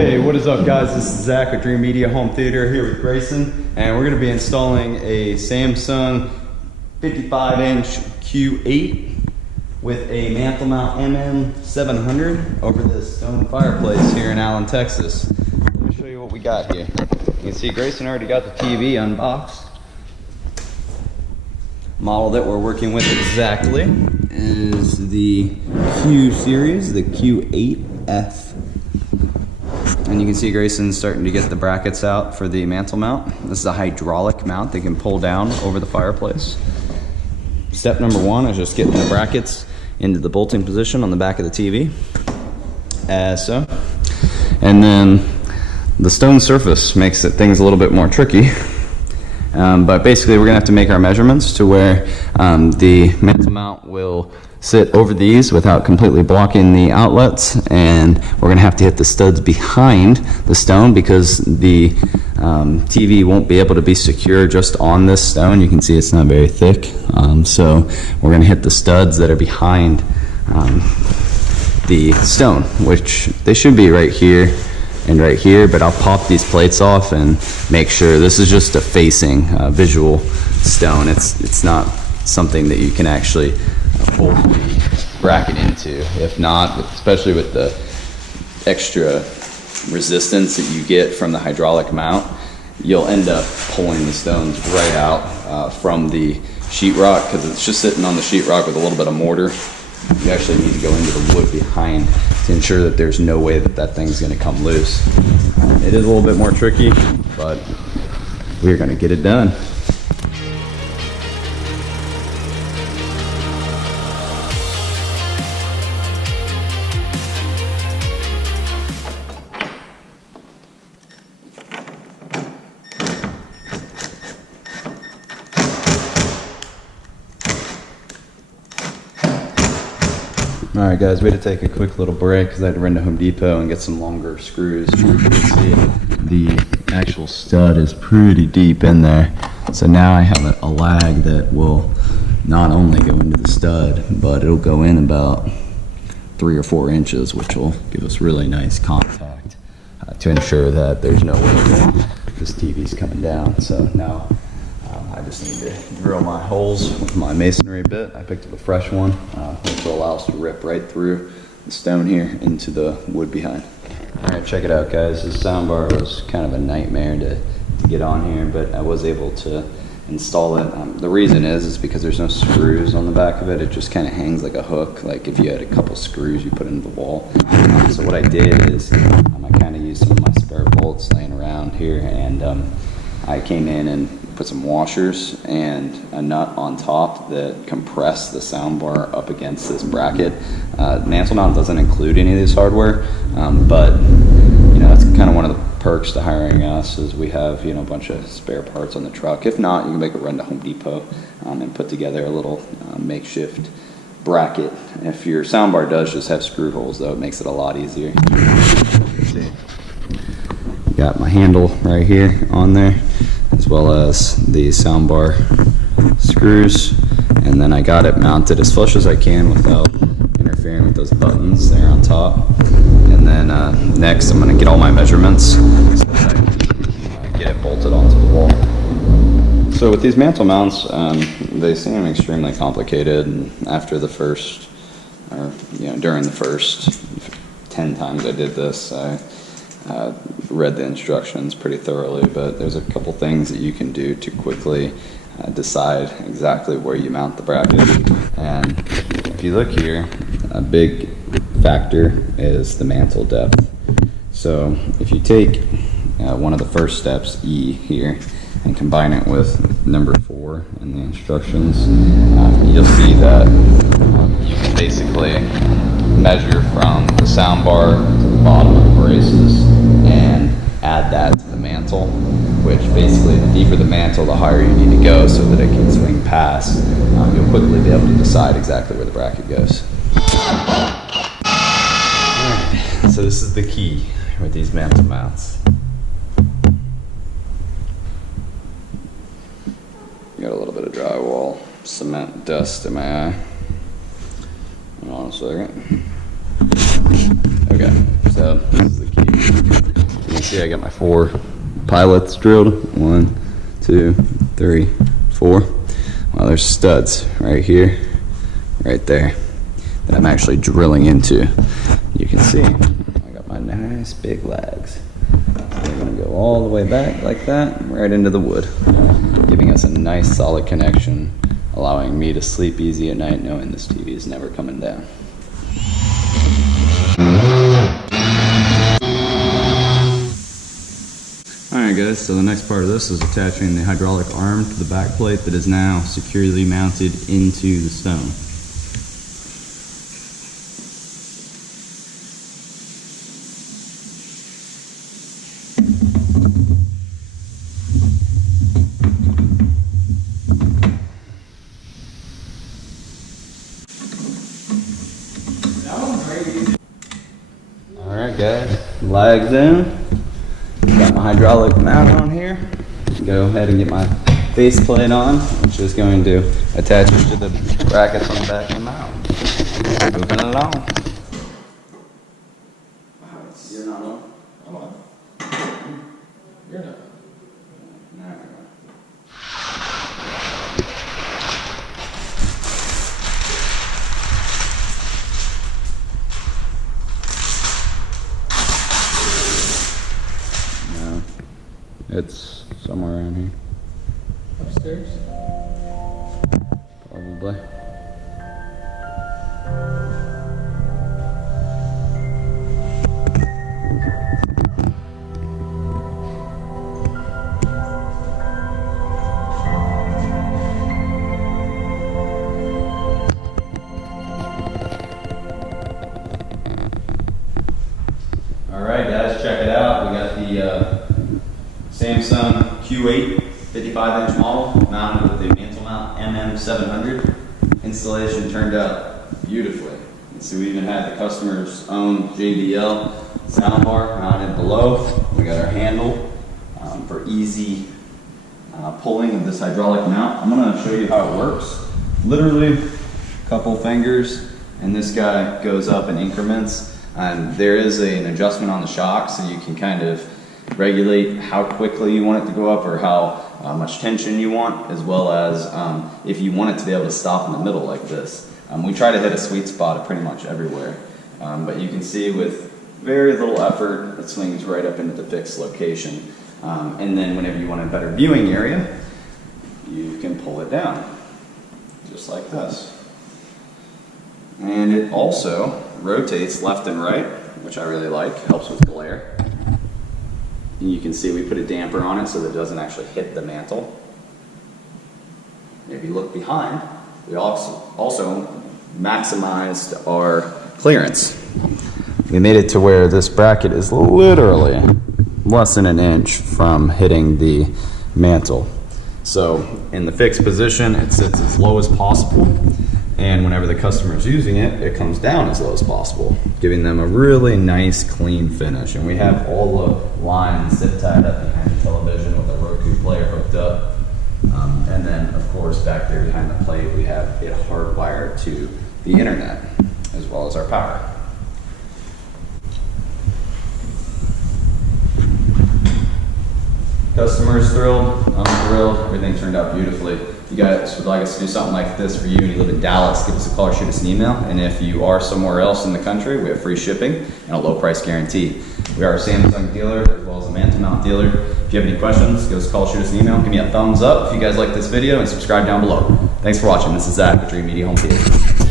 Hey, what is up guys? This is Zach with Dreamedia Home Theater here with Grayson, and we're going to be installing a Samsung 55-inch Q8 with a mantle mount MM700 over this stone fireplace here in Allen, Texas. Let me show you what we got here. You can see Grayson already got the TV unboxed. Model that we're working with exactly is the Q series, the Q8F. And you can see Grayson's starting to get the brackets out for the mantle mount. This is a hydraulic mount that can pull down over the fireplace. Step number one is just getting the brackets into the bolting position on the back of the TV, as so. And then the stone surface makes things a little bit more tricky. But basically we're gonna have to make our measurements to where the mantle mount will sit over these without completely blocking the outlets, and we're gonna have to hit the studs behind the stone because the TV won't be able to be secure just on this stone. You can see it's not very thick, so we're gonna hit the studs that are behind the stone, which they should be right here and right here, but I'll pop these plates off and make sure. This is just a facing visual stone. It's not something that you can actually fold the bracket into. If not, especially with the extra resistance that you get from the hydraulic mount, you'll end up pulling the stones right out from the sheetrock because it's just sitting on the sheetrock with a little bit of mortar. You actually need to go into the wood behind to ensure that there's no way that that thing's going to come loose. It is a little bit more tricky, but we're going to get it done. Alright guys, we had to take a quick little break because I had to run to Home Depot and get some longer screws. You can see the actual stud is pretty deep in there. So now I have a lag that will not only go into the stud, but it'll go in about 3 or 4 inches, which will give us really nice contact to ensure that there's no way that this TV's coming down. So now I just need to drill my holes with my masonry bit. I picked up a fresh one, which will allow us to rip right through the stone here into the wood behind. All right, check it out, guys. This soundbar was kind of a nightmare to get on here, but I was able to install it. The reason is because there's no screws on the back of it. It just kind of hangs like a hook, like if you had a couple screws you put into the wall. So what I did is I kind of used some of my spare bolts laying around here, and I came in and put some washers and a nut on top that compress the soundbar up against this bracket. Mantle mount doesn't include any of this hardware, but you know, that's kind of one of the perks to hiring us is we have, you know, a bunch of spare parts on the truck. If not, you can make a run to Home Depot and put together a little makeshift bracket. If your soundbar does just have screw holes though, it makes it a lot easier. See, got my handle right here on there, as well as the soundbar screws, and then I got it mounted as flush as I can without interfering with those buttons there on top. And then next I'm going to get all my measurements so that I can get it bolted onto the wall. So with these mantle mounts, they seem extremely complicated, and after the first, or you know, during the first 10 times I did this, I read the instructions pretty thoroughly, but there's a couple things that you can do to quickly decide exactly where you mount the bracket. And if you look here, a big factor is the mantle depth. So if you take one of the first steps, E here, and combine it with number 4 in the instructions, you'll see that you can basically measure from the soundbar to the bottom of the braces and add that to the mantle, which basically the deeper the mantle, the higher you need to go so that it can swing past. You'll quickly be able to decide exactly where the bracket goes. Alright, so this is the key with these mantle mounts. Got a little bit of drywall cement dust in my eye. Hold on a second. Okay, so this is the key. see I got my 4 pilots drilled. 1, 2, 3, 4. Well, there's studs right here, right there, that I'm actually drilling into. You can see I got my nice big legs. They're gonna go all the way back like that, right into the wood, giving us a nice solid connection, allowing me to sleep easy at night knowing this TV is never coming down. Alright guys, so the next part of this is attaching the hydraulic arm to the back plate that is now securely mounted into the stone. Alright guys, legs in. Got my hydraulic mount on here. Go ahead and get my face plate on, which is going to attach it to the brackets on the back of the mount. Moving it on. You're not on? I'm on. You're not. It's somewhere around here. Upstairs? Probably. Alright guys, check it out. We got the Samsung Q8 55-inch model mounted with the mantle mount MM700. Installation turned out beautifully. And so we even had the customer's own JBL soundbar mounted below. We got our handle for easy pulling of this hydraulic mount. I'm going to show you how it works. Literally a couple fingers, and this guy goes up in increments. And there is an adjustment on the shock, so you can kind of regulate how quickly you want it to go up or how much tension you want, as well as if you want it to be able to stop in the middle like this. We try to hit a sweet spot pretty much everywhere, but you can see with very little effort it swings right up into the fixed location, and then whenever you want a better viewing area you can pull it down just like this. And it also rotates left and right, which I really like, helps with glare. And you can see we put a damper on it so that it doesn't actually hit the mantle. If you look behind, we also maximized our clearance. We made it to where this bracket is literally less than an inch from hitting the mantle. So in the fixed position, it sits as low as possible. And whenever the customer is using it, it comes down as low as possible, giving them a really nice, clean finish. And we have all the lines zip tied up behind the television with a Roku player hooked up. And then, of course, back there behind the plate, we have it hardwired to the internet, as well as our power. Customer's thrilled, I'm thrilled, everything turned out beautifully. If you guys would like us to do something like this for you and you live in Dallas, give us a call or shoot us an email. And if you are somewhere else in the country, we have free shipping and a low price guarantee. We are a Samsung dealer as well as a mantle mount dealer. If you have any questions, give us a call, shoot us an email, give me a thumbs up if you guys like this video, and subscribe down below. Thanks for watching. This is Zach with Dreamedia Home Theater.